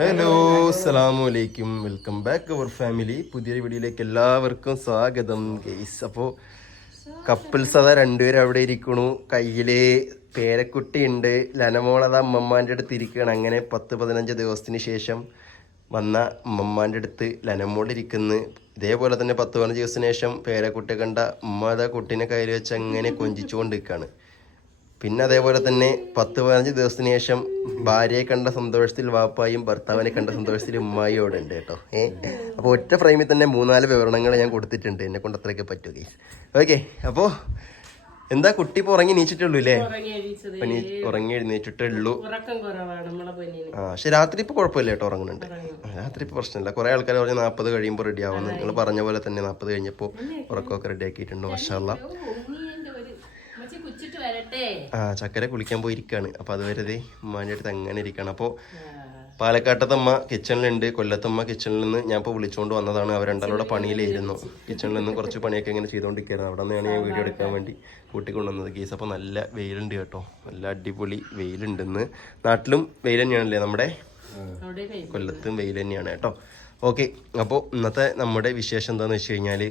Hello അസ്സലാമു അലൈക്കും, welcome back അവർ family. പുതിയൊരു വീഡിയോയിലേക്ക് എല്ലാവർക്കും സ്വാഗതം ഗൈസ്. അപ്പോൾ കപ്പിൾസ് അതാ രണ്ടുപേരും അവിടെ ഇരിക്കണു. കയ്യില് പേരക്കുട്ടി ഉണ്ട്. ലനമോളത അമ്മമ്മാൻ്റെ അടുത്ത് ഇരിക്കുകയാണ്. അങ്ങനെ 10-15 ദിവസത്തിന് ശേഷം വന്ന അമ്മമ്മാൻ്റെ അടുത്ത് ലനമോളിരിക്കുന്നു. ഇതേപോലെ തന്നെ 10-15 ദിവസത്തിന് ശേഷം പേരക്കുട്ടി കണ്ട ഉമ്മ അതാ കുട്ടീനെ കയ്യിൽ വെച്ച് അങ്ങനെ കൊഞ്ചിച്ചുകൊണ്ട് നിൽക്കുകയാണ്. പിന്നെ അതേപോലെ തന്നെ 10-15 ദിവസത്തിന് ശേഷം ഭാര്യയെ കണ്ട സന്തോഷത്തിൽ വാപ്പായും ഭർത്താവിനെ കണ്ട സന്തോഷത്തിൽ ഉമ്മായും അവിടെ ഉണ്ട് കേട്ടോ. അപ്പോൾ ഒറ്റ ഫ്രെയിമിൽ തന്നെ 3-4 വിവരണങ്ങൾ ഞാൻ കൊടുത്തിട്ടുണ്ട്. എന്നെ കൊണ്ട് അത്രയൊക്കെ പറ്റുമോ ഗൈസ്? ഓക്കെ. അപ്പോൾ എന്താ കുട്ടി ഇപ്പോൾ ഉറങ്ങി നീച്ചിട്ടുള്ളൂ അല്ലേ? ഉറങ്ങി എഴുന്നേറ്റിട്ടുള്ളൂ. പക്ഷെ രാത്രി ഇപ്പോൾ കുഴപ്പമില്ല കേട്ടോ, ഉറങ്ങുന്നുണ്ട്. രാത്രി ഇപ്പോൾ പ്രശ്നമില്ല. കുറേ ആൾക്കാർ പറഞ്ഞ് 40 കഴിയുമ്പോൾ റെഡി ആവുന്നു. നിങ്ങൾ പറഞ്ഞ പോലെ തന്നെ 40 കഴിഞ്ഞപ്പോൾ ഉറക്കമൊക്കെ റെഡി ആക്കിയിട്ടുണ്ട്. മാഷാ അല്ലാ. ചക്കര കുളിക്കാൻ പോയിരിക്കാണ്. അപ്പൊ അതുവരെ ഉമ്മാൻ്റെ അടുത്ത് അങ്ങനെ ഇരിക്കണം. അപ്പോൾ പാലക്കാട്ടത്തമ്മ കിച്ചണിലുണ്ട്, കൊല്ലത്തമ്മ കിച്ചണിൽ നിന്ന് ഞാൻ ഇപ്പോൾ വിളിച്ചുകൊണ്ട് വന്നതാണ്. അവർ രണ്ടാളുടെ പണിയിലായിരുന്നു. കിച്ചണിൽ നിന്ന് കുറച്ച് പണിയൊക്കെ ഇങ്ങനെ ചെയ്തുകൊണ്ടിരിക്കുകയായിരുന്നു. അവിടെ നിന്നാണ് ഞാൻ വീഡിയോ എടുക്കാൻ വേണ്ടി കൂട്ടിക്കൊണ്ടുവന്നത് കേസ്. അപ്പോൾ നല്ല വെയിലുണ്ട് കേട്ടോ, നല്ല അടിപൊളി വെയിലുണ്ടെന്ന്. നാട്ടിലും വെയിൽ തന്നെയാണല്ലേ, നമ്മുടെ കൊല്ലത്തും വെയിൽ തന്നെയാണ് കേട്ടോ. ഓക്കെ. അപ്പോൾ ഇന്നത്തെ നമ്മുടെ വിശേഷം എന്താണെന്ന് വെച്ച് കഴിഞ്ഞാൽ,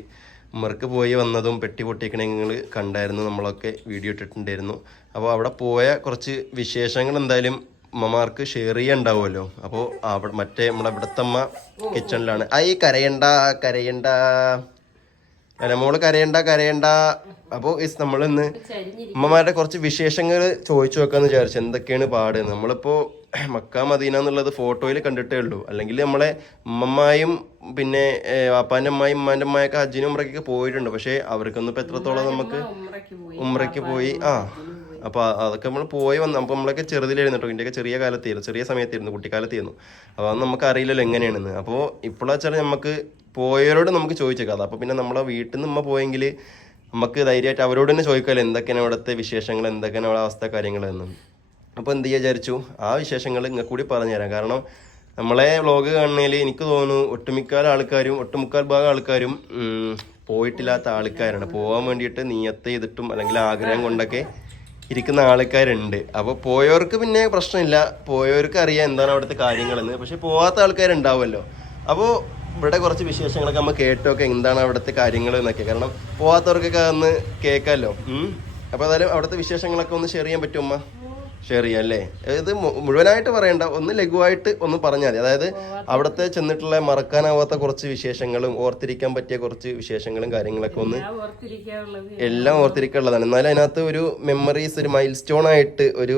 ഉമ്മർക്ക് പോയി വന്നതും പെട്ടി പൊട്ടിക്കണ നിങ്ങൾ കണ്ടായിരുന്നു, നമ്മളൊക്കെ വീഡിയോ ഇട്ടിട്ടുണ്ടായിരുന്നു. അപ്പോൾ അവിടെ പോയ കുറച്ച് വിശേഷങ്ങൾ എന്തായാലും ഉമ്മമാർക്ക് ഷെയർ ചെയ്യാനുണ്ടാവുമല്ലോ. അപ്പോൾ അവിടെ മറ്റേ നമ്മുടെ ഇവിടുത്തെ അമ്മ കിച്ചണിലാണ്. കരയണ്ട മോള് കരയണ്ട. അപ്പോൾ നമ്മളിന്ന് ഉമ്മമാരുടെ കുറച്ച് വിശേഷങ്ങൾ ചോദിച്ചു വെക്കാന്ന് വിചാരിച്ചു, എന്തൊക്കെയാണ് പാട്. നമ്മളിപ്പോൾ മക്ക മദീന എന്നുള്ളത് ഫോട്ടോയിൽ കണ്ടിട്ടേ ഉള്ളൂ. അല്ലെങ്കിൽ നമ്മളെ ഉമ്മമായും പിന്നെ വാപ്പാൻ്റെ അമ്മായും ഉമ്മാൻ്റെ അമ്മായൊക്കെ ഹജ്ജിനും ഉംറയ്ക്കൊക്കെ പോയിട്ടുണ്ട്. പക്ഷേ അവർക്കൊന്നും ഇപ്പോൾ എത്രത്തോളം നമുക്ക് ഉംറയ്ക്ക് പോയി. അപ്പോൾ അതൊക്കെ നമ്മൾ പോയി വന്നു. അപ്പോൾ നമ്മളൊക്കെ ചെറുതിലായിരുന്നു കേട്ടോ. ഇതിൻ്റെയൊക്കെ ചെറിയ സമയത്തായിരുന്നു, കുട്ടിക്കാലത്തായിരുന്നു. അപ്പോൾ അത് നമുക്ക് അറിയില്ലല്ലോ എങ്ങനെയാണെന്ന്. അപ്പോൾ ഇപ്പോഴാ വെച്ചാൽ നമുക്ക് പോയവരോട് നമുക്ക് ചോദിച്ചേക്കാം. അപ്പോൾ പിന്നെ നമ്മളെ വീട്ടിൽ നിന്ന് ഉമ്മ പോയെങ്കിൽ നമുക്ക് ധൈര്യമായിട്ട് അവരോട് തന്നെ ചോദിക്കാമല്ലോ എന്തൊക്കെയാണ് അവിടുത്തെ വിശേഷങ്ങൾ, എന്തൊക്കെയാണ് അവിടെ അവസ്ഥ കാര്യങ്ങളെന്ന്. അപ്പോൾ എന്ത് ചെയ്യാൻ വിചാരിച്ചു, ആ വിശേഷങ്ങൾ നിങ്ങൾക്ക് കൂടി പറഞ്ഞുതരാം. കാരണം നമ്മളെ വ്ളോഗ് കാണുന്നതിൽ എനിക്ക് തോന്നുന്നു ഒട്ടുമുക്കാൽ ഭാഗം ആൾക്കാരും പോയിട്ടില്ലാത്ത ആൾക്കാരാണ്. പോകാൻ വേണ്ടിയിട്ട് നിയത്ത് ചെയ്തിട്ടും അല്ലെങ്കിൽ ആഗ്രഹം കൊണ്ടൊക്കെ ഇരിക്കുന്ന ആൾക്കാരുണ്ട്. അപ്പോൾ പോയവർക്ക് പിന്നെ പ്രശ്നമില്ല, പോയവർക്ക് അറിയാം എന്താണ് അവിടുത്തെ കാര്യങ്ങളെന്ന്. പക്ഷെ പോകാത്ത ആൾക്കാരുണ്ടാവുമല്ലോ. അപ്പോൾ ഇവിടെ കുറച്ച് വിശേഷങ്ങളൊക്കെ നമ്മൾ കേട്ടൊക്കെ എന്താണ് അവിടുത്തെ കാര്യങ്ങൾ എന്നൊക്കെ. കാരണം പോകാത്തവർക്കൊക്കെ അതൊന്ന് കേൾക്കാമല്ലോ. അപ്പോൾ അതായത് അവിടുത്തെ വിശേഷങ്ങളൊക്കെ ഒന്ന് ഷെയർ ചെയ്യാൻ പറ്റും. ഉമ്മ ഷെയർ ചെയ്യാം അല്ലേ? ഇത് മുഴുവനായിട്ട് പറയണ്ട, ഒന്ന് ലഘുവായിട്ട് ഒന്ന് പറഞ്ഞാൽ മതി. അതായത് അവിടുത്തെ ചെന്നിട്ടുള്ള മറക്കാനാവാത്ത കുറച്ച് വിശേഷങ്ങളും ഓർത്തിരിക്കാൻ പറ്റിയ കുറച്ച് വിശേഷങ്ങളും കാര്യങ്ങളൊക്കെ ഒന്ന് എല്ലാം ഓർത്തിരിക്കാനുള്ളതാണ്. എന്നാലും അതിനകത്ത് ഒരു മെമ്മറീസ്, ഒരു മൈൽ സ്റ്റോൺ ആയിട്ട് ഒരു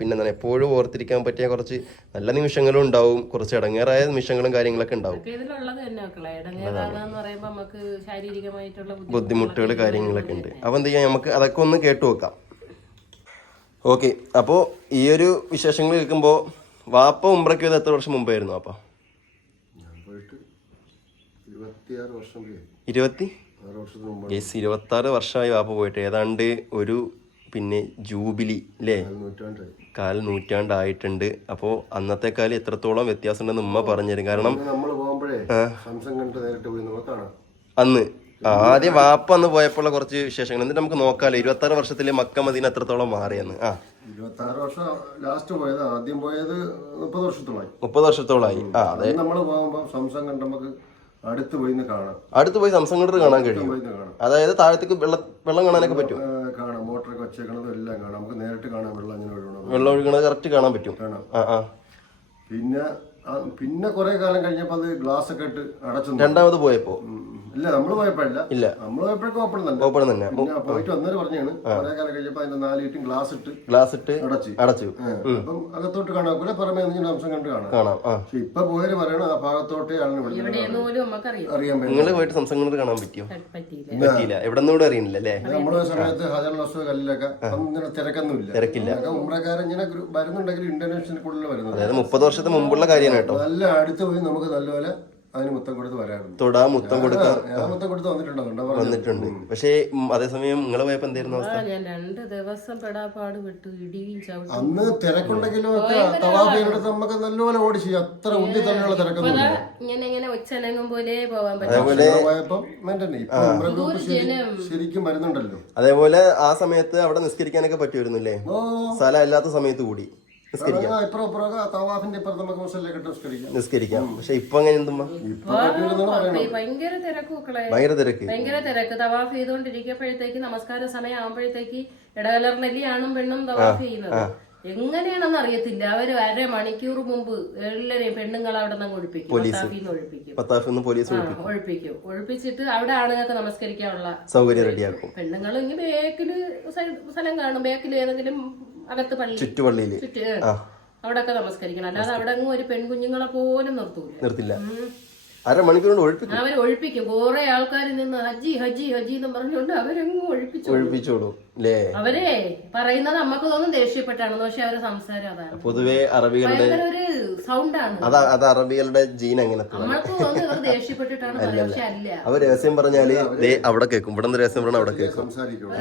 പിന്നെ എന്താണ് എപ്പോഴും ഓർത്തിരിക്കാൻ പറ്റിയ കുറച്ച് നല്ല നിമിഷങ്ങളും ഉണ്ടാവും, കുറച്ച് ഇടങ്ങേറായ നിമിഷങ്ങളും കാര്യങ്ങളൊക്കെ ഉണ്ടാവും, ബുദ്ധിമുട്ടുകൾ കാര്യങ്ങളൊക്കെ ഉണ്ട്. അപ്പോൾ എന്ത് ചെയ്യാം, നമുക്ക് അതൊക്കെ ഒന്ന് കേട്ടു നോക്കാം. ഓക്കെ. അപ്പോൾ ഈ ഒരു വിശേഷങ്ങൾ കേൾക്കുമ്പോൾ വാപ്പ ഉംറയ്ക്ക് പോയത് എത്ര വർഷം മുമ്പായിരുന്നു? വാപ്പ 26 വർഷമായി വാപ്പ പോയിട്ട്. ഏതാണ്ട് ഒരു പിന്നെ ജൂബിലി അല്ലേ, 1/4 നൂറ്റാണ്ടായിട്ടുണ്ട്. അപ്പോൾ അന്നത്തെ കാലം എത്രത്തോളം വ്യത്യാസം ഉണ്ടെന്ന് ഉമ്മ പറഞ്ഞുതരും. കാരണം അന്ന് ആദ്യം വാപ്പ അന്ന് പോയപ്പോഴുള്ള കുറച്ച് വിശേഷങ്ങൾ എന്നിട്ട് നമുക്ക് നോക്കാമല്ലോ. 26 വർഷത്തില് മക്ക മദീന എത്രത്തോളം മാറിയെന്ന്. 26 വർഷം ലാസ്റ്റ് പോയത്, ആദ്യം പോയത് 30 വർഷത്തോളായി. അതെ. നമ്മള് പോകുമ്പോ സംസം കണ്ട് നമുക്ക് അടുത്ത് പോയി സംസം കണ്ടത് കാണാൻ കഴിയും. അതായത് താഴത്തേക്ക് വെള്ളം കാണാനൊക്കെ പറ്റും. കാണാം, മോട്ടറൊക്കെ വെച്ചേക്കണതും എല്ലാം കാണാം. നമുക്ക് നേരിട്ട് കാണാം വെള്ളം ഒഴുകണത് കറക്റ്റ് കാണാൻ പറ്റും. പിന്നെ കുറെ കാലം കഴിഞ്ഞപ്പോ അത് ഗ്ലാസ് ഒക്കെ ഇട്ട് അടച്ചു. രണ്ടാമത് പോയപ്പോ ഇല്ല, നമ്മള് പോയപ്പോഴില്ല. ഇല്ല, നമ്മള് പോയപ്പോഴൊക്കെ ഓപ്പൺ തന്നെ. പോയിട്ട് വന്നവര് പറഞ്ഞാണ് കുറെ കാലം കഴിഞ്ഞപ്പോ അതിന്റെ 4 ഇട്ടും ഗ്ലാസ് ഇട്ട് അടച്ചു. അപ്പം അകത്തോട്ട് കാണാൻ പോലെ പുറമേ അംശം കണ്ട് കാണാം. പക്ഷെ ഇപ്പൊ പോയവര് പറയണ ആ ഭാഗത്തോട്ടേ ആളിനെ അറിയാൻ പറ്റും. നിങ്ങള് പോയിട്ട് സംസം കണ്ട് കാണാൻ പറ്റിയില്ല? എവിടെ നിന്നൂടെ അറിയുന്നില്ല അല്ലേ? നമ്മളെ സമയത്ത് ഹജർ ലസ്വ കല്ലിലൊക്കെ ഇങ്ങനെ തിരക്കില്ല. ഉമ്രക്കാരൻ ഇങ്ങനെ വരുന്നുണ്ടെങ്കിൽ ഇന്റർനാഷണൽ കൂടുതൽ വരുന്നത്. അതായത് 30 വർഷത്തിന് മുമ്പുള്ള കാര്യമാണ് കേട്ടോ. നല്ല അടുത്ത് പോയി നമുക്ക് നല്ലപോലെ അതിന് മുത്തം കൊടുത്ത് വരാറുണ്ട്. മുത്തം കൊടുക്കാൻ മുത്തം കൊടുത്ത് വന്നിട്ടുണ്ട്. പക്ഷേ അതേസമയം നിങ്ങള് പോയപ്പോ എന്തായിരുന്നു അവസ്ഥ? ഞാൻ 2 ദിവസം പെടാപ്പാട് വിട്ടു, ഇടിയും ചവിട്ടും. അന്ന് തിരക്കുണ്ടെങ്കിലും ഒക്കെ തവാഫിനടുത്ത് നമുക്ക് നല്ലപോലെ ഓടിച്ചു. അത്ര ഉന്തി തന്നെയുള്ള തിരക്കൊന്നും ഇങ്ങനെ ഒച്ചനങ്ങും പോലെ പോവാൻ പറ്റും. അതേപോലെ പോയപ്പോ ശരിക്കും വരുന്നുണ്ടല്ലോ. അതേപോലെ ആ സമയത്ത് അവിടെ നിസ്കരിക്കാനൊക്കെ പറ്റുമായിരുന്നില്ലേ? സ്ഥലം ഇല്ലാത്ത സമയത്ത് കൂടി തവാഫിന്റെ ഇപ്പുറത്ത് നമുക്ക് മുസല്ലൊക്കെ നിസ്കരിക്കാം. നിസ്കരിക്കാം. പക്ഷെ ഇപ്പൊ അങ്ങനെ എന്തുമ്മ ഭയങ്കര തിരക്ക് മക്കളെ, ഭയങ്കര തിരക്ക്. തവാഫ് ചെയ്തുകൊണ്ടിരിക്കുമ്പോഴത്തേക്ക് നമസ്കാര സമയം ആകുമ്പോഴത്തേക്ക് ഇടകലർന്നല്ലി ആണും പെണ്ണും തവാഫ് ചെയ്യുന്നത്. എങ്ങനെയാണെന്ന് അറിയത്തില്ല. അവര് 1/2 മണിക്കൂർ മുമ്പ് എല്ലാരെയും പെണ്ണുങ്ങളെ അവിടെ നിന്ന് ഒഴിപ്പിക്കും, ഒഴിപ്പിച്ചിട്ട് അവിടെ ആണുങ്ങൾക്ക് നമസ്കരിക്കാനുള്ള സൗകര്യം റെഡിയാക്കും. പെണ്ണുങ്ങൾ ഇങ്ങനെ ബേക്കില് സ്ഥലം കാണും, ബേക്കിൽ ഏതെങ്കിലും അകത്ത് പള്ളി ചുറ്റുപള്ളിയില് അവിടെയൊക്കെ നമസ്കരിക്കണം. അല്ലാതെ അവിടെ ഒരു പെൺകുഞ്ഞുങ്ങളെ പോലും നിർത്തില്ല. 1/2 മണിക്കൂർ കൊണ്ട് അവര് ഒഴിപ്പിക്കും. കുറെ ആൾക്കാർ നിന്ന് ഹജ്ജി ഹജ്ജി ഹജ്ജി എന്ന് പറഞ്ഞുകൊണ്ട് അവരങ്ങ് ഒഴിപ്പിച്ചോടും. അവരെ പറയുന്നത് നമുക്ക് തോന്നും ദേഷ്യപ്പെട്ടാണെന്ന്, പക്ഷെ അവരുടെ സംസാരം അതാണ്. പൊതുവെ അറബികളുടെ ഒരു സൗണ്ടാണ്. അത് അറബികളുടെ ജീൻ അങ്ങനത്തെ. നമ്മൾക്ക് തോന്നുന്നു ഇവർ ദേഷ്യപ്പെട്ടിട്ടാണ്, പക്ഷെ അല്ല. അവർ രഹസ്യം പറഞ്ഞാല് അവിടെ കേൾക്കും. ഇവിടെ നിന്ന് രഹസ്യം പറഞ്ഞാൽ അവിടെ കേൾക്കും.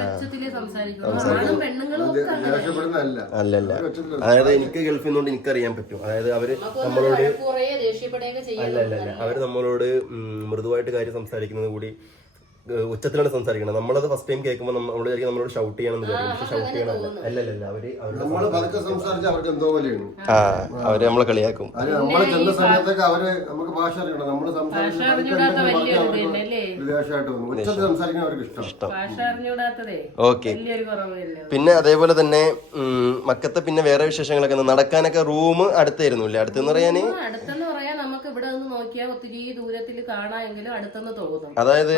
ഉച്ചത്തില് സംസാരിക്കും. ആണും പെണ്ണുങ്ങളും അല്ലല്ല. അതായത് എനിക്ക് ഗൾഫിൽ നിന്നുകൊണ്ട് എനിക്കറിയാൻ പറ്റും. അതായത് അവര് നമ്മളോട് അല്ലല്ല, അവര് നമ്മളോട് മൃദുവായിട്ട് കാര്യം സംസാരിക്കുന്നത് കൂടി ഉച്ചത്തിലാണ് സംസാരിക്കണം. നമ്മളത് ഫസ്റ്റ് ടൈം കേൾക്കുമ്പോൾ നമ്മൾ വിചാരിക്കും നമ്മളോട് ഷൗട്ട് ചെയ്യണം എന്ന് വിചാരിക്കും. പക്ഷെ ഷൗട്ട് ചെയ്യണമല്ല. അല്ലല്ല, അവര് അവര് നമ്മളെ കളിയാക്കും. നമ്മളെ ചെന്ന സമയത്തൊക്കെ അവര് നമുക്ക് ഭാഷ അറിയണം. നമ്മള് സംസാരിക്കാൻ അവർക്ക് ഇഷ്ടം. ഓക്കെ. പിന്നെ അതേപോലെ തന്നെ മക്കത്തെ പിന്നെ വേറെ വിശേഷങ്ങളൊക്കെ നടക്കാനൊക്കെ റൂം അടുത്തായിരുന്നു അല്ലേ? അടുത്തെന്ന് പറയാന് നമുക്ക് ഇവിടെ നിന്ന് നോക്കിയാൽ ഒത്തിരി ദൂരത്തിൽ കാണാമെങ്കിലും അടുത്തെന്ന് തോന്നും. അതായത്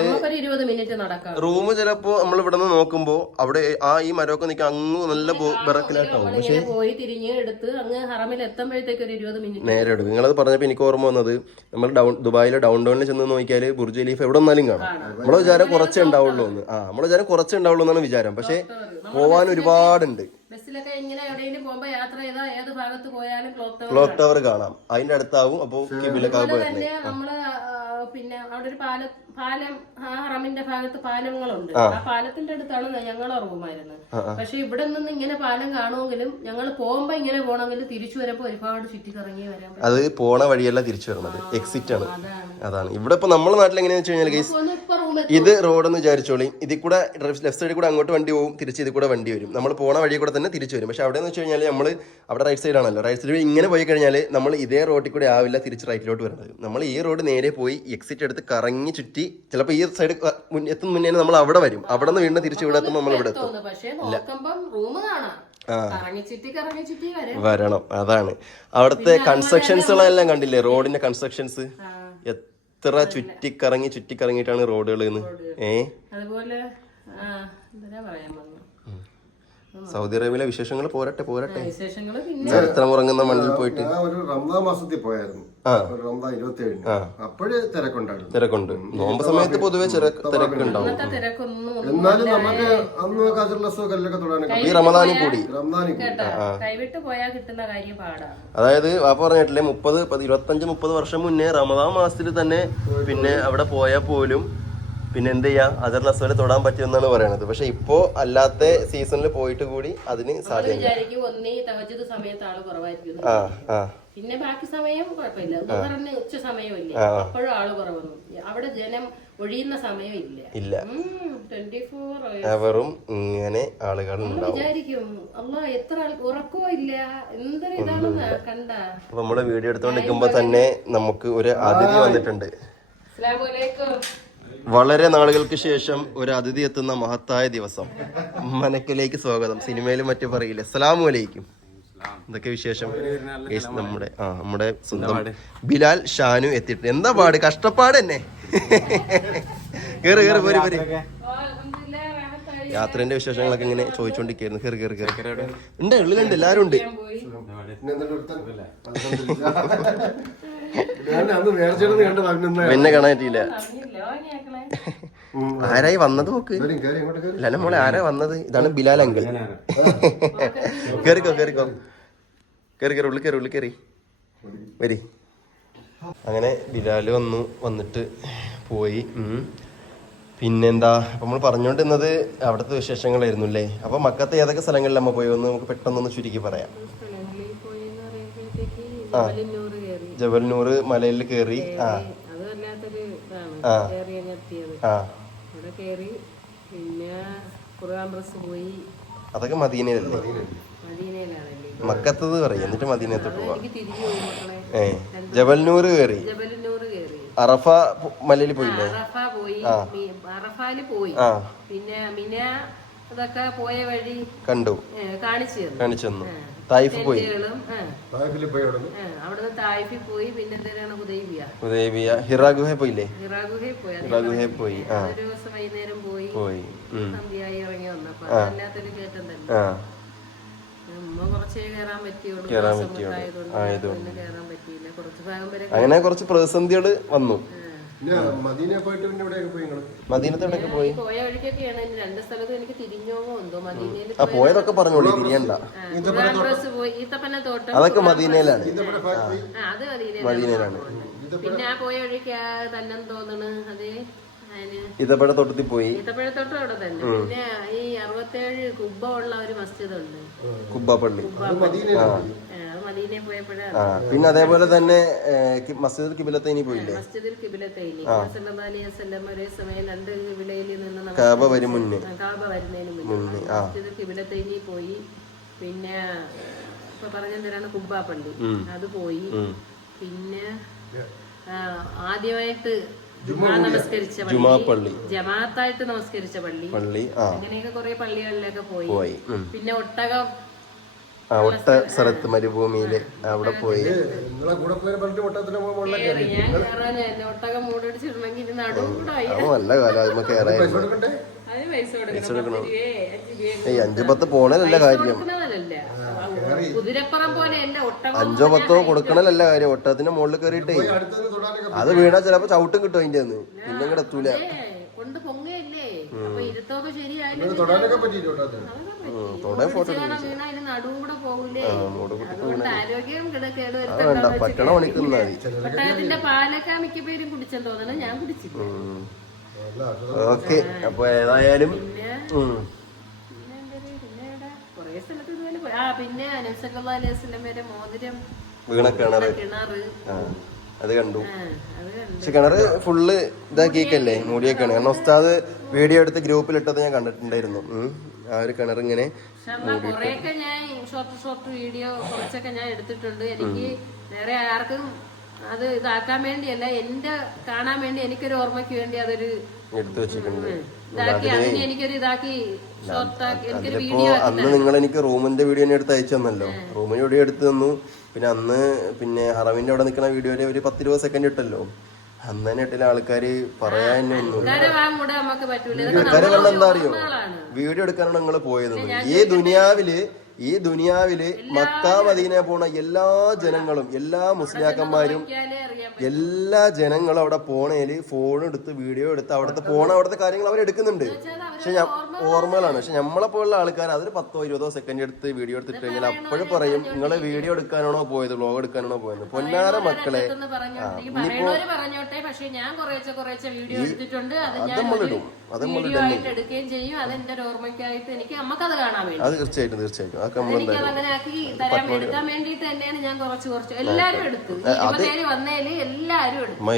20 മിനിറ്റ് നടക്കാം. റൂം ചിലപ്പോ നമ്മൾ ഇവിടെ നിന്ന് നോക്കുമ്പോ അവിടെ ഈ മരമൊക്കെ നിൽക്കാൻ അങ്ങ് നല്ല ബറക്കിലായിട്ടാവും. പക്ഷെ പോയി തിരിഞ്ഞ് എടുത്ത് അങ്ങ് ഹറമിൽ എത്തുമ്പോഴത്തേക്ക് ഒരു 20 മിനിറ്റ് നേരെ എടുക്കും. നിങ്ങളത് പറഞ്ഞപ്പോ എനിക്ക് ഓർമ്മ വന്നത്, നമ്മൾ ദുബായിലെ ഡൗൺ ടൗണിൽ ചെന്ന് നോക്കിയാല് ബുർജ് ഖലീഫ എവിടെ വന്നാലും കാണാം. നമ്മളെ വിചാരം കുറച്ചേ ഉണ്ടാവുള്ളൂ എന്ന്. നമ്മളെ വിചാരം കുറച്ചേ ഉണ്ടാവുള്ളൂ എന്നാണ് വിചാരം. പക്ഷെ പോവാൻ ഒരുപാടുണ്ട്. ബസ്സിലൊക്കെ ഇങ്ങനെ എവിടെയെങ്കിലും പോകുമ്പോ യാത്ര ചെയ്താൽ ഏത് ഭാഗത്ത് പോയാലും ക്ലോക്ക് ടവർ കാണാം. അതിന്റെ അടുത്താവും. അപ്പൊ തന്നെ നമ്മള് പിന്നെ അവിടെ ഒരു പാലം ഹറമിന്റെ ഭാഗത്ത് പാലങ്ങളുണ്ട്. ആ പാലത്തിന്റെ അടുത്താണ് ഞങ്ങളെ റൂമായിരുന്നത്. പക്ഷെ ഇവിടെ നിന്ന് ഇങ്ങനെ പാലം കാണുമെങ്കിലും ഞങ്ങൾ പോകുമ്പോ ഇങ്ങനെ പോകണമെങ്കിൽ തിരിച്ചു വരുമ്പോ ഒരുപാട് ചുറ്റിക്കറങ്ങി വരാൻ പറ്റും. അത് പോണ വഴിയല്ല തിരിച്ചു വരുന്നത്, എക്സിറ്റ് ആണ്. അതാണ് ഇവിടെ ഇപ്പൊ നമ്മുടെ നാട്ടിൽ എങ്ങനെയാന്ന് വെച്ച് കഴിഞ്ഞാൽ ഇത് റോഡെന്ന് വിചാരിച്ചോളി. ഇതിൽ കൂടെ ലെഫ്റ്റ് സൈഡിൽ കൂടെ അങ്ങോട്ട് വണ്ടി പോകും, തിരിച്ച് ഇതിൽ കൂടെ വണ്ടി വരും. നമ്മൾ പോണ വഴി കൂടെ തന്നെ തിരിച്ചു വരും. പക്ഷെ അവിടെ എന്ന് വെച്ച് കഴിഞ്ഞാൽ നമ്മൾ അവിടെ റൈറ്റ് സൈഡ് ആണല്ലോ. റൈറ്റ് സൈഡിൽ ഇങ്ങനെ പോയി കഴിഞ്ഞാൽ നമ്മൾ ഇതേ റോഡിൽ കൂടെ ആവില്ല തിരിച്ച് റൈറ്റിലോട്ട് വരുന്നത്. നമ്മൾ ഈ റോഡ് നേരെ പോയി എക്സിറ്റ് എടുത്ത് കറങ്ങി ചുറ്റി ചിലപ്പോൾ ഈ സൈഡ് എത്തുന്ന മുന്നേ നമ്മൾ അവിടെ വരും. അവിടെ നിന്ന് വീണ്ടും തിരിച്ച് ഇവിടെ എത്തുമ്പോൾ നമ്മൾ ഇവിടെ എത്തും. വരണം. അതാണ് അവിടുത്തെ കൺസ്ട്രക്ഷൻസുകളെല്ലാം കണ്ടില്ലേ? റോഡിന്റെ കൺസ്ട്രക്ഷൻസ് എത്ര ചുറ്റിക്കറങ്ങിയിട്ടാണ് റോഡുകൾ. അതുപോലെ സൗദി അറേബ്യയിലെ വിശേഷങ്ങൾ പോരട്ടെ. ചരിത്രം ഉറങ്ങുന്ന മണ്ണിൽ പോയിട്ട് ഒരു റമദാൻ മാസത്തിൽ പോയായിരുന്നു. റമദാൻ 27 അപ്പോഴേ തിരക്കുണ്ട്. നോമ്പ് സമയത്ത് പൊതുവെ തിരക്കുണ്ടാവും. എന്നാലും നമുക്ക് അന്ന് കജർലസോ കല്ലൊക്കെ തൊടാനൊക്കെ ഈ റമദാനിൽ കൂടി. അതായത് വാപ്പ പറഞ്ഞിട്ടില്ലേ 25-30 വർഷം മുന്നേ റമദാൻ മാസത്തിൽ തന്നെ പിന്നെ അവിടെ പോയാൽ പോലും പിന്നെ എന്ത് ചെയ്യാ അജർ ലസ്വലെ തൊടാൻ പറ്റുമെന്നാണ് പറയണത്. പക്ഷെ ഇപ്പോ അല്ലാത്ത സീസണിൽ പോയിട്ട് കൂടി അതിന് സാധ്യത. പിന്നെ ബാക്കി സമയം കുഴപ്പമില്ല. ഉച്ച സമയമില്ല, അപ്പോഴും ആള് കുറവൊന്നും. അവിടെ ജനം ഒഴിയുന്ന സമയം ഇല്ല. 24 അവറും ഇങ്ങനെ ആളുകൾ വിചാരിക്കും അല്ലാ എത്ര ഉറക്കോ ഇല്ല, എന്തൊരു ഇതാണെന്ന് കണ്ട. നമ്മള് വീഡിയോ എടുത്തോണ്ടിരിക്കുമ്പോ തന്നെ നമുക്ക് ഒരു അതിഥി വന്നിട്ടുണ്ട്. വളരെ നാളുകൾക്ക് ശേഷം ഒരു അതിഥി എത്തുന്ന മഹത്തായ ദിവസം. മനക്കിലേക്ക് സ്വാഗതം. സിനിമയിലും മറ്റും പറയില്ലേ അസ്സലാമു അലൈക്കും. എന്തൊക്കെ വിശേഷം? നമ്മുടെ സ്വന്തം ബിലാൽ ഷാനു എത്തിയിട്ട് എന്താ പാട്? കഷ്ടപ്പാട് തന്നെ. കേറി പോരി. യാത്രേന്റെ വിശേഷങ്ങളൊക്കെ ഇങ്ങനെ ചോദിച്ചോണ്ടിരിക്കുന്നു. കേറി ഉണ്ട്, ഉള്ളിലുണ്ട്, എല്ലാരും ഉണ്ട്. പിന്നെ കാണാൻ പറ്റിയില്ല. ആരായി വന്നത് നോക്ക്. അല്ല മോളെ ആരാ വന്നത്? ഇതാണ് ബിലാൽ അങ്കിൾ. കേറിക്കോ ഉള്ളിൽ കയറി വരി. അങ്ങനെ ബിലാല് വന്നിട്ട് പോയി. പിന്നെന്താ നമ്മൾ പറഞ്ഞോണ്ടിരുന്നത് അവിടുത്തെ വിശേഷങ്ങളായിരുന്നു അല്ലേ? അപ്പൊ മക്കത്തെ ഏതൊക്കെ സ്ഥലങ്ങളിൽ നമ്മ പോയി ഒന്ന് നമുക്ക് പെട്ടെന്നൊന്ന് ചുരുക്കി പറയാം. ജബൽ നൂർ മലയിൽ കയറി. അതൊക്കെ മദീനയിലല്ലേ? മദീനയിലാണല്ലേ? മക്കത്തത് പറയും, എന്നിട്ട് മദീനത്തോട്ട് പോവാം. എനിക്ക് തിരിഞ്ഞു പോയി മക്കളെ. ജബൽനൂർ കയറി, ജബലുന്നൂർ കയറി, അറഫ മലയിൽ പോയില്ലേ? അറഫ പോയി, അറഫാല് പോയി, പിന്നെ മിന അതൊക്കെ പോയ വഴി കണ്ടു, കാണിച്ചു തന്നു. തായിഫ് പോയി, അവിടുന്ന് തായിഫിൽ പോയി, പിന്നെ എന്തിനാണ് ഹുദൈബിയ. ഹിറാ ഗുഹ പോയില്ലേ? ഹിറാ ഗുഹയിൽ പോയി. ഒരു ദിവസം വൈകുന്നേരം പോയി, സന്ധ്യയായി ഇറങ്ങി വന്നപ്പോ അല്ലാത്തൊരു കയറ്റം തന്നെ. ഉമ്മ കുറച്ചേ കയറാൻ പറ്റിയുള്ളൂ, കയറാൻ പറ്റിയില്ല. കുറച്ച് ഭാഗം വരെ അങ്ങനെ കുറച്ച് പ്രതിസന്ധികള് വന്നു. മദീനത്തോടൊക്കെ പോയി, പോയ വഴിക്കൊക്കെയാണ്. 2 സ്ഥലത്തും എനിക്ക് തിരിഞ്ഞോ എന്തോ. മദീനയിൽ പോയതൊക്കെ പറഞ്ഞോളൂ, തിരിയണ്ട. ഈത്തപ്പനത്തോട്ടം അതൊക്കെ മദീനയിലാണ്. അത് മദീനയിലാണ്. പിന്നെ ആ പോയ വഴിക്ക് തന്നെ തോന്നണ് അതേ ഈത്തപ്പഴത്തോട്ടത്തിൽ പോയി. ഈത്തപ്പഴത്തോട്ടം അവിടെ തന്നെ. പിന്നെ ഈ 67 കുബ്ബ ഉള്ള ഒരു മസ്ജിദ് ഉണ്ട്, കുബ്ബ പള്ളി. മദീനയിൽ പോയപ്പോഴാണ്. പിന്നെ അതേപോലെ തന്നെ മസ്ജിദുൽ കിബിലത്തൈനി പോയില്ലേ? മസ്ജിദുൽ കിബിലത്തൈനി സല്ലല്ലാഹു അലൈഹി വസല്ലം ഒരേ സമയം 2 കിബിലയിൽ നിന്ന് കഅബ വരുന്നതിന് മുന്നേ മസ്ജിദുൽ കിബിലത്തൈനി പോയി. പിന്നെ ഇപ്പൊ പറഞ്ഞെന്തിനാണ് കുബ്ബ പള്ളി, അത് പോയി. പിന്നെ ആദ്യമായിട്ട് നമസ്കരിച്ച പള്ളി, ജമാഅത്തായിട്ട് നമസ്കരിച്ച പള്ളി, അങ്ങനെയൊക്കെ കുറെ പള്ളികളിലൊക്കെ പോയി. പിന്നെ ഒട്ട സ്ഥലത്ത് മരുഭൂമിയില് അവിടെ പോയി. ഒട്ടകം മൂടടിച്ചിട്ടുണ്ടെങ്കിൽ നല്ല കാലം അതുമ്പോ കയറായിരുന്നു. 5-10 പോണല്ല കാര്യം, കുതിരപ്പുറം പോലെയല്ല, 5-10 കൊടുക്കണല്ല കാര്യം. ഒട്ടത്തിന്റെ മുകളിൽ കയറിയിട്ടേ അത് വീണാ ചിലപ്പോ ചവിട്ടും കിട്ടും അതിന്റെ ഒന്ന്, പിന്നെ ഇങ്ങടെ എത്തൂല. കൊണ്ട് പൊങ്ങയല്ലേ, അപ്പൊ ഇരുത്തൊക്കെ ശരിയായാലും നടുകൂടെ പോകൂലേ. ആരോഗ്യം പറ്റണ പണിക്കുന്ന ഒട്ടകത്തിന്റെ പാലൊക്കെ മിക്ക പേരും കുടിച്ചെന്ന് തോന്നണം, ഞാൻ കുടിച്ചില്ല. ഓക്കെ, അപ്പൊ ഏതായാലും കൊറേ സ്ഥലത്ത് ഇതുപോലെ പോയി. പിന്നെ നബി സല്ലല്ലാഹു അലൈഹി വസല്ലം വരെ മോതിരം വീണ കിണറ് അത് കണ്ടു. പക്ഷെ കിണറ് ഫുള്ള് ഇതാക്കിയേക്കല്ലേ, മൂടിയൊക്കെയാണ്. കാരണം ഉസ്താദ് വീഡിയോ എടുത്ത് ഗ്രൂപ്പിലിട്ടത് ഞാൻ കണ്ടിട്ടുണ്ടായിരുന്നു. ആ ഒരു കിണർ ഇങ്ങനെ കൊറേയൊക്കെ ഞാൻ ഷോർട്ട് വീഡിയോ കുറച്ചൊക്കെ ഞാൻ എടുത്തിട്ടുണ്ട്. എനിക്ക് വേറെ ആർക്കും അത് ഇതാക്കാൻ വേണ്ടിയല്ല, എന്റെ കാണാൻ വേണ്ടി, എനിക്കൊരു ഓർമ്മയ്ക്ക് വേണ്ടി അതൊരു എടുത്തു വെച്ചിട്ടുണ്ട്. എനിക്കൊരു ഇതാക്കി എനിക്കൊരു വീഡിയോ. അന്ന് നിങ്ങൾ എനിക്ക് റൂമിന്റെ വീഡിയോ തന്നെ എടുത്ത് അയച്ചു തന്നല്ലോ, റൂമിന്റെ വീഡിയോ എടുത്തു തന്നു. പിന്നെ അന്ന് പിന്നെ ഹറമിന്റെ അവിടെ നിൽക്കുന്ന വീഡിയോയില് ഒരു 10-20 സെക്കൻഡ് ഇട്ടല്ലോ, അന്ന് തന്നെ ഇട്ടില്ല. ആൾക്കാര് പറയാനൊന്നും ആൾക്കാര് പറഞ്ഞ എന്താ അറിയോ, വീഡിയോ എടുക്കാനാണ് നിങ്ങൾ പോയത്. ഈ ദുനിയാവില് മക്ക മദീന പോണ എല്ലാ ജനങ്ങളും, എല്ലാ മുസ്ലിയാക്കന്മാരും, എല്ലാ ജനങ്ങളും അവിടെ പോണേല് ഫോൺ എടുത്ത് വീഡിയോ എടുത്ത് അവിടുത്തെ കാര്യങ്ങൾ അവർ എടുക്കുന്നുണ്ട്. പക്ഷെ ഓർമ്മകളാണ്. പക്ഷെ നമ്മളെ പോലുള്ള ആൾക്കാർ അതൊരു 10-20 സെക്കൻഡ് എടുത്ത് വീഡിയോ എടുത്തിട്ട് കഴിഞ്ഞാൽ അപ്പോഴും പറയും നിങ്ങള് വീഡിയോ എടുക്കാനാണോ പോയത്, വ്ളോഗ് എടുക്കാനാണോ പോയത്. പൊന്നാര മക്കളെ, അത് തീർച്ചയായിട്ടും അതൊക്കെ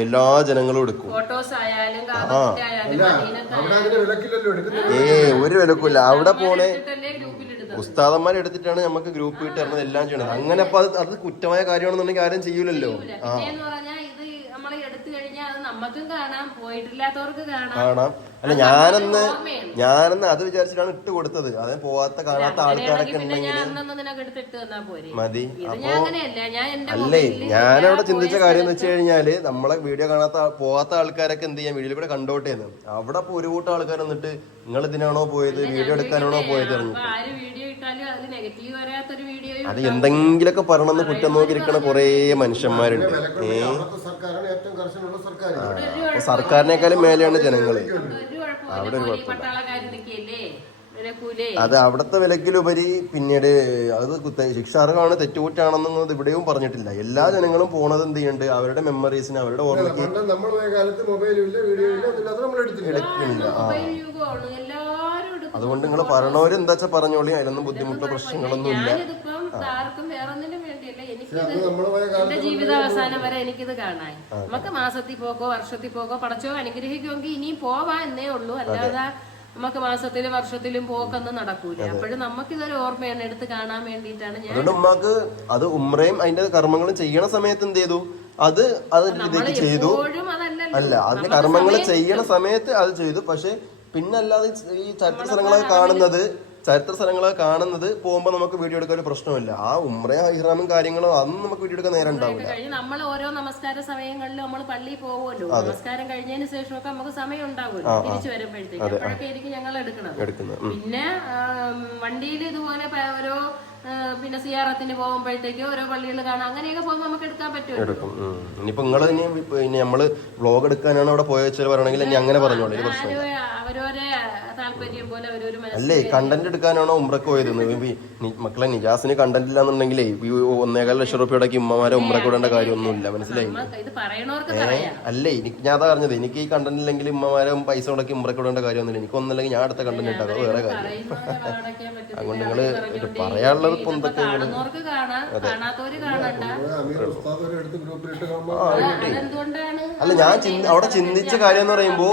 എല്ലാ ജനങ്ങളും എടുക്കും. ഒരു വിലക്കില്ല. അവിടെ പോണേ ഉസ്താദന്മാർ എടുത്തിട്ടാണ് നമുക്ക് ഗ്രൂപ്പ് ഇട്ട് തരുന്നത്, എല്ലാം ചെയ്യണത്. അങ്ങനെ അപ്പൊ അത് കുറ്റമായ കാര്യമാണെന്നുണ്ടെങ്കിൽ ആരും ചെയ്യൂലല്ലോ. കാണാം. അല്ല, ഞാനന്ന് അത് വിചാരിച്ചിട്ടാണ് ഇട്ട് കൊടുത്തത്. അത് പോവാത്ത കാണാത്ത ആൾക്കാരൊക്കെ ഉണ്ടെങ്കിൽ മതി. അപ്പൊ അല്ലേ, ഞാനവിടെ ചിന്തിച്ച കാര്യം എന്ന് വെച്ച് കഴിഞ്ഞാല് നമ്മളെ വീഡിയോ പോവാത്ത ആൾക്കാരൊക്കെ എന്ത് ചെയ്യാൻ വീഡിയോയിൽ കൂടെ കണ്ടോട്ടേന്ന്. അവിടെ ഇപ്പൊ ഒരു കൂട്ടം ആൾക്കാർ വന്നിട്ട് നിങ്ങൾ ഇതിനാണോ പോയത്, വീഡിയോ എടുക്കാനാണോ പോയത്, അത് എന്തെങ്കിലുമൊക്കെ പറയണമെന്ന് കുറ്റം നോക്കിയിരിക്കണ കൊറേ മനുഷ്യന്മാരുണ്ട്. അപ്പൊ സർക്കാരിനേക്കാളും മേലെയാണ് ജനങ്ങള്. അവിടെ ഒരു കുഴപ്പമില്ല. അത് അവിടുത്തെ വിലക്കിലുപരി പിന്നീട് അത് ശിക്ഷാർഹമാണ്, തെറ്റുകുറ്റാണെന്നത് ഇവിടെയും പറഞ്ഞിട്ടില്ല. എല്ലാ ജനങ്ങളും പോണത് എന്ത് ചെയ്യുന്നുണ്ട്, അവരുടെ മെമ്മറീസിന്, അവരുടെ ഓർമ്മയ്ക്ക് എടുക്കുന്നില്ല. അതുകൊണ്ട് നിങ്ങൾ പറഞ്ഞവര് എന്താ വെച്ചാൽ പറഞ്ഞോളി, അതിലൊന്നും ബുദ്ധിമുട്ടോ പ്രശ്നങ്ങളൊന്നും ഇല്ല. എന്റെ ജീവിതാവസാനം വരെ എനിക്കിത് കാണാൻ, നമുക്ക് മാസത്തിൽ പോക്കോ വർഷത്തിൽ പോക്കോ പടച്ചോ അനുഗ്രഹിക്കുമെങ്കിൽ ഇനിയും പോവാ എന്നേ ഉള്ളൂ. അല്ലാതെ നമുക്ക് മാസത്തിലും വർഷത്തിലും പോക്കൊന്നും നടക്കൂല. അപ്പോഴും നമുക്ക് ഇതൊരു ഓർമ്മയാണ്, എടുത്ത് കാണാൻ വേണ്ടിയിട്ടാണ് ഞാൻ. അതുകൊണ്ട് ഉമ്മാക്ക് അത് ഉംറയും അതിന്റെ കർമ്മങ്ങളും ചെയ്യണ സമയത്ത് എന്ത് ചെയ്തു, അത് അതിന്റെ രീതിക്ക് ചെയ്തു. അല്ല, അതിന്റെ കർമ്മങ്ങൾ ചെയ്യണ സമയത്ത് അത് ചെയ്തു. പക്ഷെ പിന്നെ അല്ലാതെ ഈ ചരിത്ര സ്ഥലങ്ങളൊക്കെ കാണുന്നത് പോകുമ്പോ നമുക്ക് വീഡിയോ എടുക്കാൻ ഒരു പ്രശ്നമില്ല. ആ ഉംറയും ഇഹ്റാമും കാര്യങ്ങളും അതൊന്നും നമുക്ക് വീഡിയോ എടുക്കാൻ നേരം ഉണ്ടാവില്ല. നമ്മൾ ഓരോ നമസ്കാര സമയങ്ങളിൽ നമ്മൾ പള്ളിയിൽ പോകുമല്ലോ, നമസ്കാരം കഴിഞ്ഞതിന് ശേഷമൊക്കെ നമുക്ക് സമയം ഉണ്ടാവുമല്ലോ തിരിച്ചു വരുമ്പോഴത്തേക്ക്. അപ്പോഴൊക്കെ ആയിരിക്കും ഞങ്ങൾ എടുക്കുന്നത്. പിന്നെ വണ്ടിയിൽ ഇതുപോലെ ഓരോ പിന്നെ സിയാറത്തിന് പോകുമ്പോഴത്തേക്ക് ഓരോ പള്ളികൾ കാണാം, അങ്ങനെയൊക്കെ പോകുമ്പോൾ നമുക്ക് എടുക്കാൻ പറ്റും. ഇനിയിപ്പോ നിങ്ങള് ഇനി നമ്മള് വ്ലോഗ് എടുക്കാനാണ് അവിടെ പോയ വെച്ചാൽ പറയണമെങ്കിൽ ഇനി അങ്ങനെ പറഞ്ഞോളൂ, അവരോരെ താല്പര്യം പോലെ അവരൊരു അല്ലേ. കണ്ടന്റ് എടുക്കാനാണോ ഉംറക്ക് പോയത്? മക്കളെ നിജാസിന് കണ്ടന്റ് ഇല്ലാന്നുണ്ടെങ്കിലേ 1.25 ലക്ഷം രൂപയുടെക്ക് ഉമ്മമാരെ ഉംറക്ക് വിടേണ്ട കാര്യമൊന്നുമില്ല, മനസ്സിലായി? അല്ലേ, ഞാൻ അതാ പറഞ്ഞത്, എനിക്ക് ഈ കണ്ടന്റ് ഇല്ലെങ്കിൽ ഉമ്മമാരെ പൈസ മുടക്കി ഉംറക്ക് വിടേണ്ട കാര്യമൊന്നുമില്ല. എനിക്ക് ഒന്നല്ലെങ്കിൽ ഞാൻ അടുത്ത കണ്ടന്റ് ഉണ്ടാക്കും, അത് വേറെ കാര്യം. അതുകൊണ്ട് നിങ്ങള് പറയാനുള്ളത് ഇപ്പൊ എന്തൊക്കെയാണ്. അല്ല, ഞാൻ അവിടെ ചിന്തിച്ച കാര്യം എന്ന് പറയുമ്പോ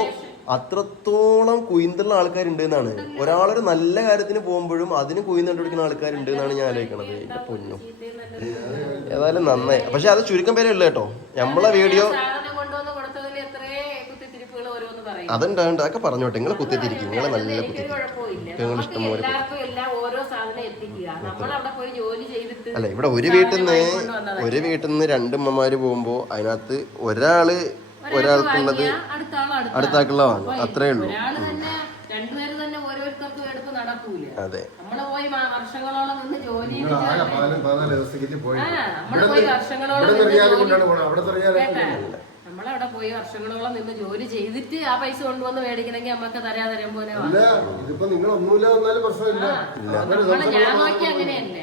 അത്രത്തോളം കുയിന്തുള്ള ആൾക്കാരുണ്ട് എന്നാണ്. ഒരാളൊരു നല്ല കാര്യത്തിന് പോകുമ്പോഴും അതിന് കുയിന്ന് കണ്ടുപിടിക്കുന്ന ആൾക്കാരുണ്ട് എന്നാണ് ഞാൻ ആലോചിക്കണത്. എന്റെ പൊന്നു, ഏതായാലും നന്നായി. പക്ഷെ അത് ചുരുക്കം പേരേ ഉള്ളു കേട്ടോ. നമ്മളെ വീഡിയോ അതുണ്ടാണ്ട് അതൊക്കെ പറഞ്ഞോട്ടെ. നിങ്ങൾ കുത്തിത്തിരിക്കും, നിങ്ങളെ നല്ല കുത്തിത്തിരിക്കും, നിങ്ങൾ ഇഷ്ടംപോലെ. അല്ല, ഇവിടെ ഒരു വീട്ടിൽ നിന്ന് 2 ഉമ്മമാര് പോകുമ്പോ അതിനകത്ത് ഒരാൾക്കുള്ളത് അടുത്താക്കുള്ള വാങ്ങും, അത്രേ ഉള്ളൂ. അതെ, നമ്മളവിടെ പോയി വർഷങ്ങളോളം നിന്ന് ജോലി ചെയ്തിട്ട് ആ പൈസ കൊണ്ടുവന്ന് മേടിക്കണമെങ്കിൽ നമുക്ക് തരാതരം പോലെ. ഞാൻ നോക്കി അങ്ങനെയല്ല,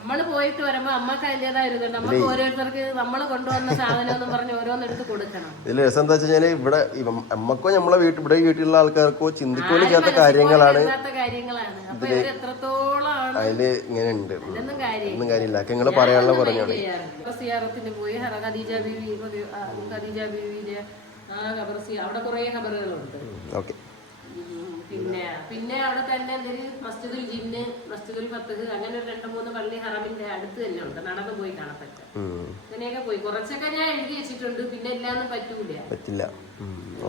നമ്മള് പോയിട്ട് വരുമ്പോ അമ്മക്ക് അതിന്റേതായ ഒരു ഇതുണ്ട്. നമുക്ക് ഓരോരുത്തർക്ക് നമ്മള് കൊണ്ടുവന്ന സാധനം എന്ന് പറഞ്ഞ് ഓരോന്നെടുത്ത് കൊടുക്കണം. ഇതിൽ രസം എന്താ വെച്ച് കഴിഞ്ഞാല് ഇവിടെ അമ്മക്കോ നമ്മളെ വീട്ടിലുള്ള ആൾക്കാർക്കോ ചിന്തിക്കോലും ചെയ്യാത്ത കാര്യങ്ങളാണ് അപ്പൊ എത്രത്തോളം അതില് ഇങ്ങനെ ഉണ്ട്. ഒന്നും കാര്യമില്ല, നിങ്ങള് പറയാനുള്ള പറഞ്ഞോളൂ. സിയാറത്തിന് പോയി ഖദീജ ബീവിയുടെ അവിടെ കുറെ ഖബറുകളുണ്ട്. ഓക്കെ. പിന്നെ അവിടെ തന്നെ മസ്ജിദുൽ ജിന്ന്, മസ്ജിദുൽ ഫത്ഹ്, അങ്ങനെ ഒരു 2-3 പള്ളി ഹറമിന്റെ അടുത്ത് തന്നെ ഉണ്ട്, നടന്നു പോയി കാണപ്പെട്ട. അങ്ങനെയൊക്കെ പോയി കുറച്ചൊക്കെ ഞാൻ എഴുതി വെച്ചിട്ടുണ്ട്. പിന്നെ എല്ലാന്നും പറ്റില്ല.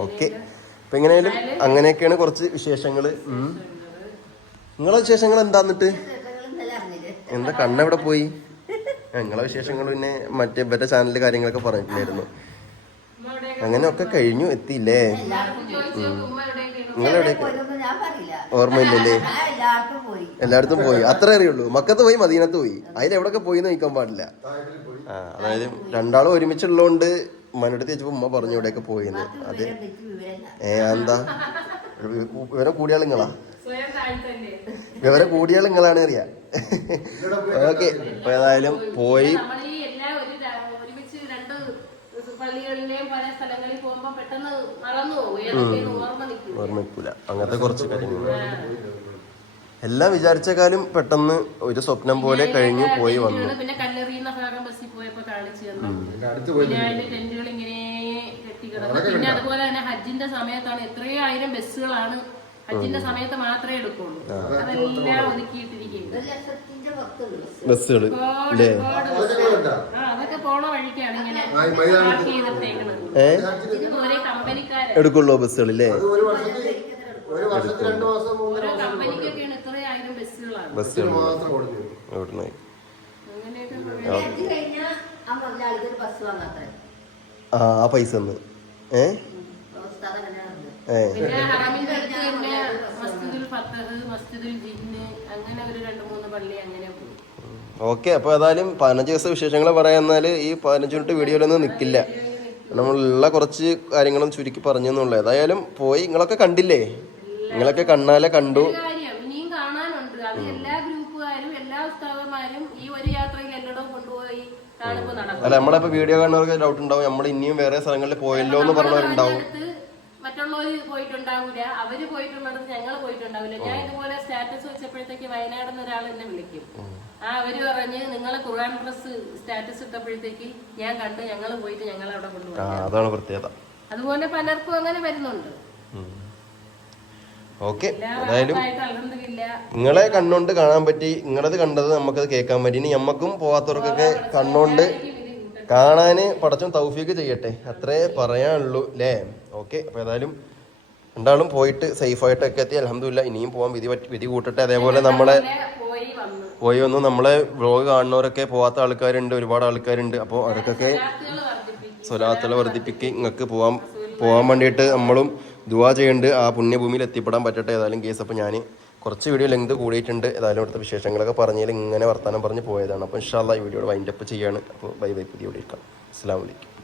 ഓക്കെ. അപ്പൊ എങ്ങനെയായാലും അങ്ങനെയൊക്കെയാണ് കുറച്ച് വിശേഷങ്ങള്. നിങ്ങളെ വിശേഷങ്ങൾ എന്താന്നിട്ട്? എന്താ കണ്ണെവിടെ പോയി? നിങ്ങളെ വിശേഷങ്ങൾ പിന്നെ മറ്റേ ഇവരുടെ ചാനലിലെ കാര്യങ്ങളൊക്കെ പറഞ്ഞിട്ടുണ്ടായിരുന്നു. അങ്ങനെയൊക്കെ കഴിഞ്ഞു, എത്തിയില്ലേ? നിങ്ങളെവിടെയൊക്കെ ഓർമ്മയില്ലല്ലേ? എല്ലായിടത്തും പോയി, അത്രേ അറിയുള്ളൂ. മക്കത്ത് പോയി, മദീനത്ത് പോയി, അതിലെവിടൊക്കെ പോയി എന്ന് ചോദിക്കാൻ പാടില്ല. അതായത് 2 ഒരുമിച്ചുള്ളതുകൊണ്ട് മനടുത്ത് വെച്ചപ്പോ ഉമ്മ പറഞ്ഞു ഇവിടെയൊക്കെ പോയിന്ന്. അതെ, എന്താ വിവരം കൂടിയാളുങ്ങളാ? വിവരം കൂടിയാളുങ്ങളാണ് അറിയാം. ഓക്കെ. അപ്പൊ ഏതായാലും പോയി. ഓർമ്മിക്കൂല അങ്ങനത്തെ കുറച്ച് കാര്യങ്ങൾ. എല്ലാം വിചാരിച്ച കാലം പെട്ടെന്ന് ഒരു സ്വപ്നം പോലെ കഴിഞ്ഞു പോയി വന്നു. പിന്നെ കല്ലെറിയുന്ന ഭാഗം ബസ്സിൽ പോയപ്പോ കാണിച്ചു തന്നു. ടെന്റുകൾ ഇങ്ങനെ കെട്ടിക്കിടന്നു. പിന്നെ അതുപോലെ തന്നെ ഹജ്ജിന്റെ സമയത്താണ് എത്രയോ ആയിരം ബസ്സുകളാണ് ഹജ്ജിന്റെ സമയത്ത് മാത്രമേ എടുക്കുള്ളൂ. അതെല്ലാം ഒതുക്കിയിട്ടിരിക്കുന്നത് ബസ്സുകൾ അതൊക്കെ പോണ വഴിക്കാണ് ഇങ്ങനെ പാർക്ക് ചെയ്തിട്ടേക്കുന്നത്. എടുക്കുള്ളൂ ബസ്സുകളില്ലേ? ഓരോ കമ്പനിക്കൊക്കെയാണ് ഇത്രയും ആയിരം ബസ്സുകളാണ്. ആ പൈസ പിന്നെ ഹറമിന്റെ അടുത്ത് തന്നെ മസ്ജിദുൽ ഫത്ഹ്, മസ്ജിദുൽ ജിന്ന്, അങ്ങനെ ഒരു 2-3 പള്ളി അങ്ങനെ പോയി. ഓക്കെ. അപ്പൊ ഏതായാലും 15 ദിവസ വിശേഷങ്ങൾ പറയാന്നാല് ഈ 15 മിനിറ്റ് വീഡിയോയിലൊന്നും നിൽക്കില്ല. നമ്മളുള്ള കുറച്ച് കാര്യങ്ങളും ചുരുക്കി പറഞ്ഞു എന്നുള്ളത്. ഏതായാലും പോയി. നിങ്ങളൊക്കെ കണ്ടില്ലേ? നിങ്ങളൊക്കെ കണ്ണാലെ കണ്ടു. ഇനിയും കാണാനുണ്ട്. അത് എല്ലാ ഗ്രൂപ്പുകാരും എല്ലാ ഉസ്താദന്മാരും ഈ ഒരു യാത്രയിൽ എല്ലായിടവും കൊണ്ടുപോയി കാണുമ്പോൾ നടക്കും. അല്ല, നമ്മളിപ്പോ വീഡിയോ കാണുന്നവർക്ക് ഡൗട്ട് ഉണ്ടാവും, നമ്മൾ ഇനിയും വേറെ സ്ഥലങ്ങളിൽ പോയല്ലോ എന്ന് പറഞ്ഞവരുണ്ടാവും. മറ്റുള്ളവര് പോയിട്ടുണ്ടാവില്ല, അവര് പോയിട്ടുള്ളത് ഞങ്ങൾ പോയിട്ടുണ്ടാവില്ല. ഞാൻ ഇതുപോലെ സ്റ്റാറ്റസ് വെച്ചപ്പോഴത്തേക്ക് വയനാട് ഒരാൾ എന്നെ വിളിക്കും. അവര് പറഞ്ഞ് നിങ്ങള് ഖുർആൻ ഡ്രസ് സ്റ്റാറ്റസ് ഇട്ടപ്പോഴത്തേക്ക് ഞാൻ കണ്ട് ഞങ്ങൾ പോയിട്ട് ഞങ്ങൾ അവിടെ കൊണ്ടുപോയി. അതാണ് പ്രത്യേകത. അതുപോലെ പലർക്കും അങ്ങനെ വരുന്നുണ്ട്. ഓക്കെ. ഏതായാലും അൽഹംദുലില്ലാ നിങ്ങളെ കണ്ണുകൊണ്ട് കാണാൻ പറ്റി, നിങ്ങളത് കണ്ടത് നമുക്കത് കേൾക്കാൻ പറ്റി. ഇനി നമ്മക്കും പോവാത്തവർക്കൊക്കെ കണ്ണുകൊണ്ട് കാണാന് പടച്ചോൻ തൗഫീക്ക് ചെയ്യട്ടെ, അത്രേ പറയാനുള്ളൂ അല്ലേ. ഓക്കെ. അപ്പോൾ ഏതായാലും രണ്ടാളും പോയിട്ട് സേഫായിട്ടൊക്കെ എത്തി. അൽഹംദുലില്ലാ. ഇനിയും പോകാൻ വിധി കൂട്ടട്ടെ. അതേപോലെ നമ്മളെ പോയി വന്നു നമ്മളെ വ്ലോഗ് കാണുന്നവരൊക്കെ പോകാത്ത ആൾക്കാരുണ്ട്, ഒരുപാട് ആൾക്കാരുണ്ട്. അപ്പോൾ അവർക്കൊക്കെ സ്വലാത്തുകൾ വർദ്ധിപ്പിക്കുക. നിങ്ങൾക്ക് പോകാൻ വേണ്ടിയിട്ട് നമ്മളും ദുആ ചെയ്യുന്നുണ്ട്, ആ പുണ്യഭൂമിയിൽ എത്തിപ്പെടാൻ പറ്റട്ടെ. ഏതായാലും കേസ് അപ്പോൾ ഞാൻ കുറച്ച് വീഡിയോ ലെങ്ത് കൂടിയിട്ടുണ്ട്. ഏതായാലും ഇവിടുത്തെ വിശേഷങ്ങളൊക്കെ പറഞ്ഞാൽ ഇങ്ങനെ വർത്താനം പറഞ്ഞ് പോയതാണ്. അപ്പോൾ ഇൻഷാ അല്ലാഹ് ഈ വീഡിയോയുടെ വൈൻഡപ്പ് ചെയ്യാണ്. അപ്പോൾ ബൈ ബൈ, പുതിയ വീഡിയോ കാണാം. അസ്സലാമു അലൈക്കും.